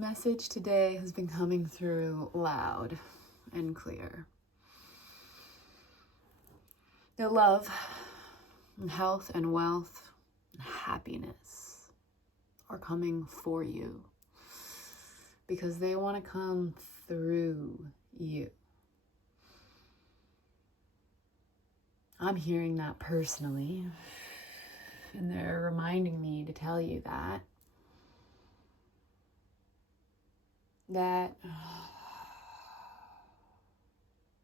message today has been coming through loud and clear. That love and health and wealth and happiness are coming for you because they want to come through you. I'm hearing that personally, and they're reminding me to tell you that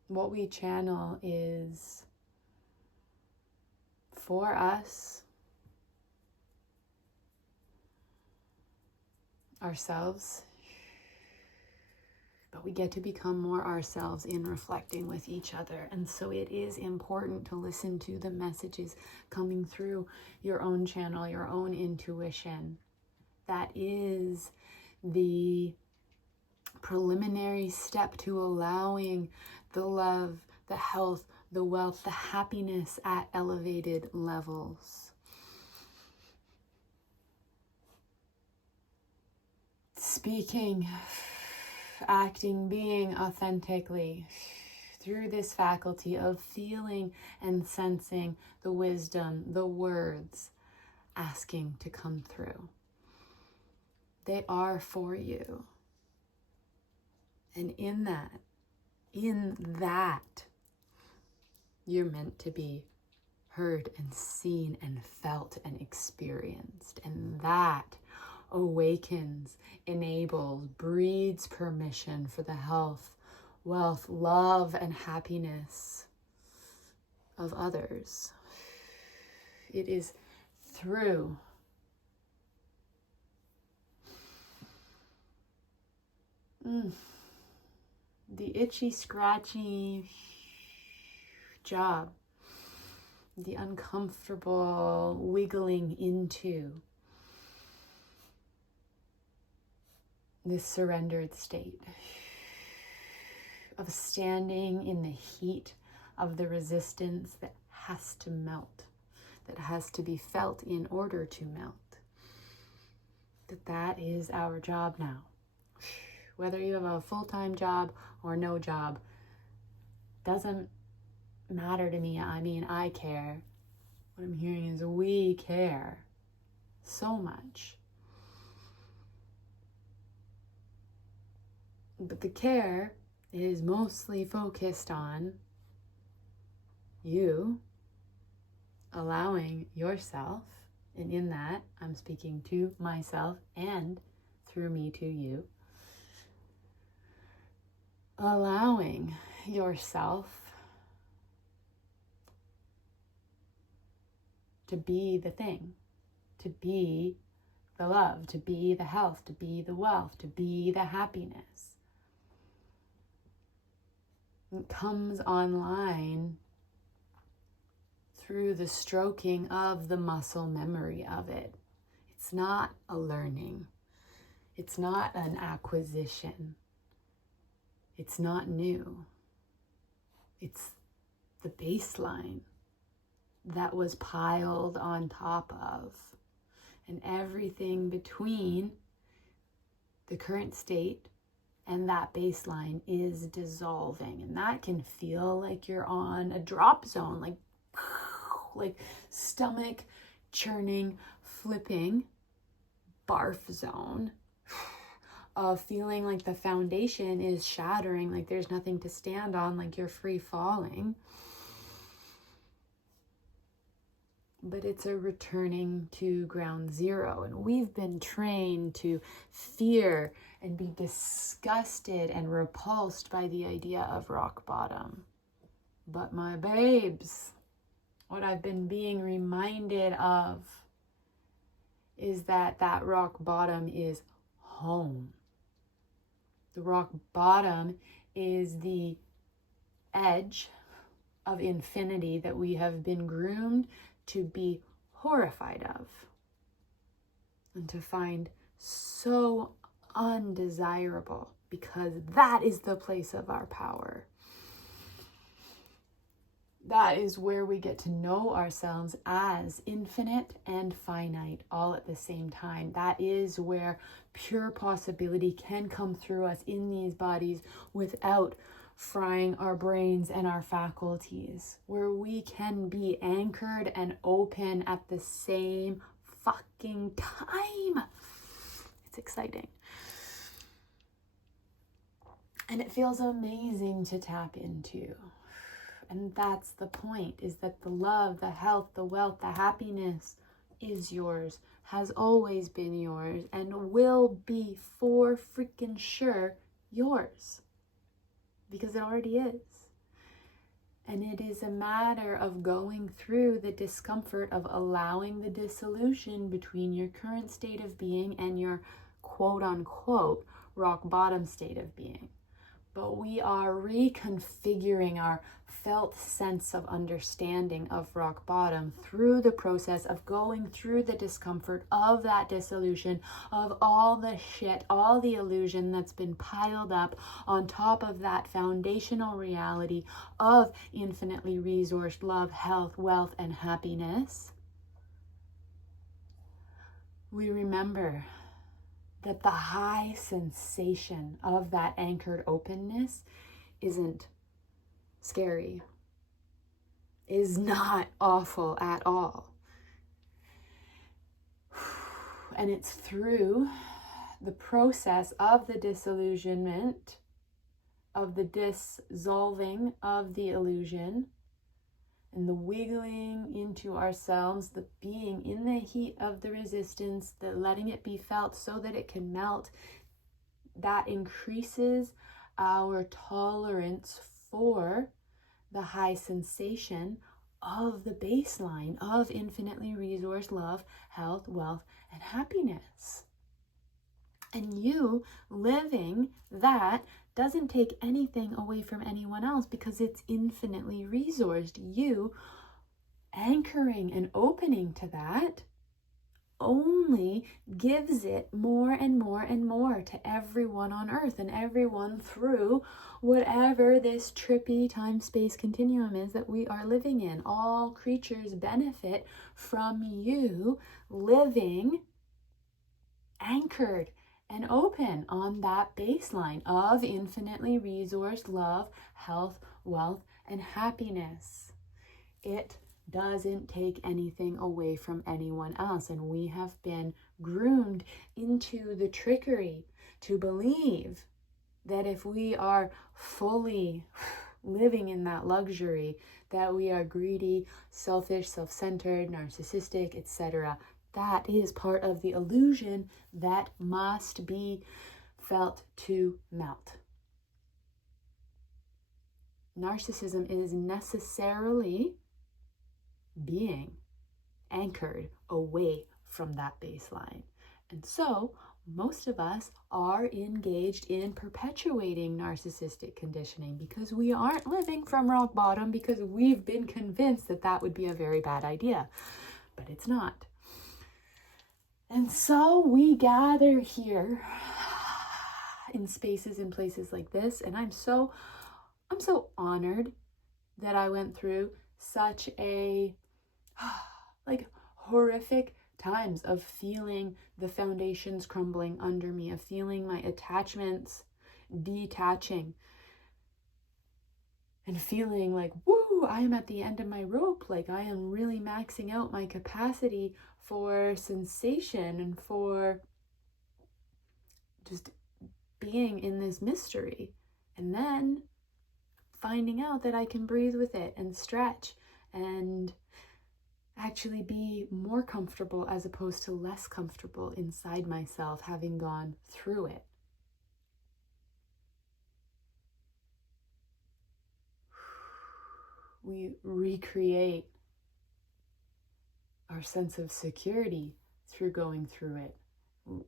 what we channel is for us, ourselves, but we get to become more ourselves in reflecting with each other. And so it is important to listen to the messages coming through your own channel, your own intuition. That is the preliminary step to allowing the love, the health, the wealth, the happiness at elevated levels. Speaking, acting, being authentically through this faculty of feeling and sensing the wisdom, the words asking to come through. They are for you. And in that, you're meant to be heard and seen and felt and experienced. And that awakens, enables, breeds permission for the health, wealth, love, and happiness of others. It is through the itchy, scratchy job, the uncomfortable wiggling into this surrendered state of standing in the heat of the resistance that has to melt, that has to be felt in order to melt. That is our job now. Whether you have a full-time job or no job, doesn't matter to me. I mean, I care. What I'm hearing is we care so much. But the care is mostly focused on you allowing yourself, and in that, I'm speaking to myself and through me to you, allowing yourself to be the thing, to be the love, to be the health, to be the wealth, to be the happiness. It comes online through the stroking of the muscle memory of it. It's not a learning. It's not an acquisition. It's not new. It's the baseline that was piled on top of, and everything between the current state and that baseline is dissolving. And that can feel like you're on a drop zone, like stomach churning, flipping, barf zone of feeling like the foundation is shattering, like there's nothing to stand on, like you're free falling. But it's a returning to ground zero. And we've been trained to fear and be disgusted and repulsed by the idea of rock bottom. But my babes, what I've been being reminded of is that rock bottom is home. The rock bottom is the edge of infinity that we have been groomed to be horrified of and to find so undesirable, because that is the place of our power. That is where we get to know ourselves as infinite and finite all at the same time. That is where pure possibility can come through us in these bodies without frying our brains and our faculties, where we can be anchored and open at the same fucking time. It's exciting. And it feels amazing to tap into. And that's the point, is that the love, the health, the wealth, the happiness is yours, has always been yours, and will be for freaking sure yours. Because it already is. And it is a matter of going through the discomfort of allowing the dissolution between your current state of being and your quote unquote rock bottom state of being. But we are reconfiguring our felt sense of understanding of rock bottom through the process of going through the discomfort of that dissolution, of all the shit, all the illusion that's been piled up on top of that foundational reality of infinitely resourced love, health, wealth, and happiness. We remember that the high sensation of that anchored openness isn't scary, is not awful at all. And it's through the process of the disillusionment, of the dissolving of the illusion, and the wiggling into ourselves, the being in the heat of the resistance, the letting it be felt so that it can melt, that increases our tolerance for the high sensation of the baseline of infinitely resourced love, health, wealth, and happiness. And you living that doesn't take anything away from anyone else because it's infinitely resourced. You anchoring and opening to that only gives it more and more and more to everyone on earth and everyone through whatever this trippy time-space continuum is that we are living in. All creatures benefit from you living anchored and open on that baseline of infinitely resourced love, health, wealth, and happiness. It doesn't take anything away from anyone else. And we have been groomed into the trickery to believe that if we are fully living in that luxury, that we are greedy, selfish, self-centered, narcissistic, etc. That is part of the illusion that must be felt to melt. Narcissism is necessarily being anchored away from that baseline. And so most of us are engaged in perpetuating narcissistic conditioning because we aren't living from rock bottom because we've been convinced that that would be a very bad idea. But it's not. And so we gather here in spaces and places like this, and I'm so honored that I went through such a horrific times of feeling the foundations crumbling under me, of feeling my attachments detaching, and feeling like, woo, I am at the end of my rope, like I am really maxing out my capacity for sensation and for just being in this mystery. And then finding out that I can breathe with it and stretch and actually be more comfortable as opposed to less comfortable inside myself, having gone through it. We recreate our sense of security through going through it.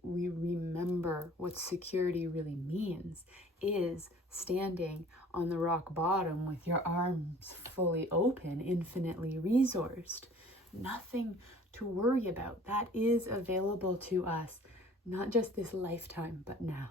We remember what security really means is standing on the rock bottom with your arms fully open, infinitely resourced. Nothing to worry about. That is available to us, not just this lifetime, but now.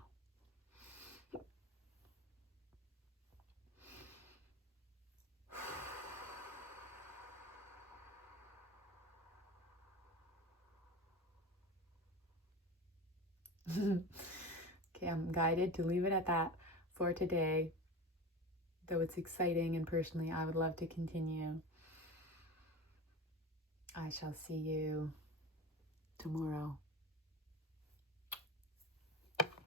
Okay, I'm guided to leave it at that for today. Though it's exciting and personally I would love to continue. I shall see you tomorrow.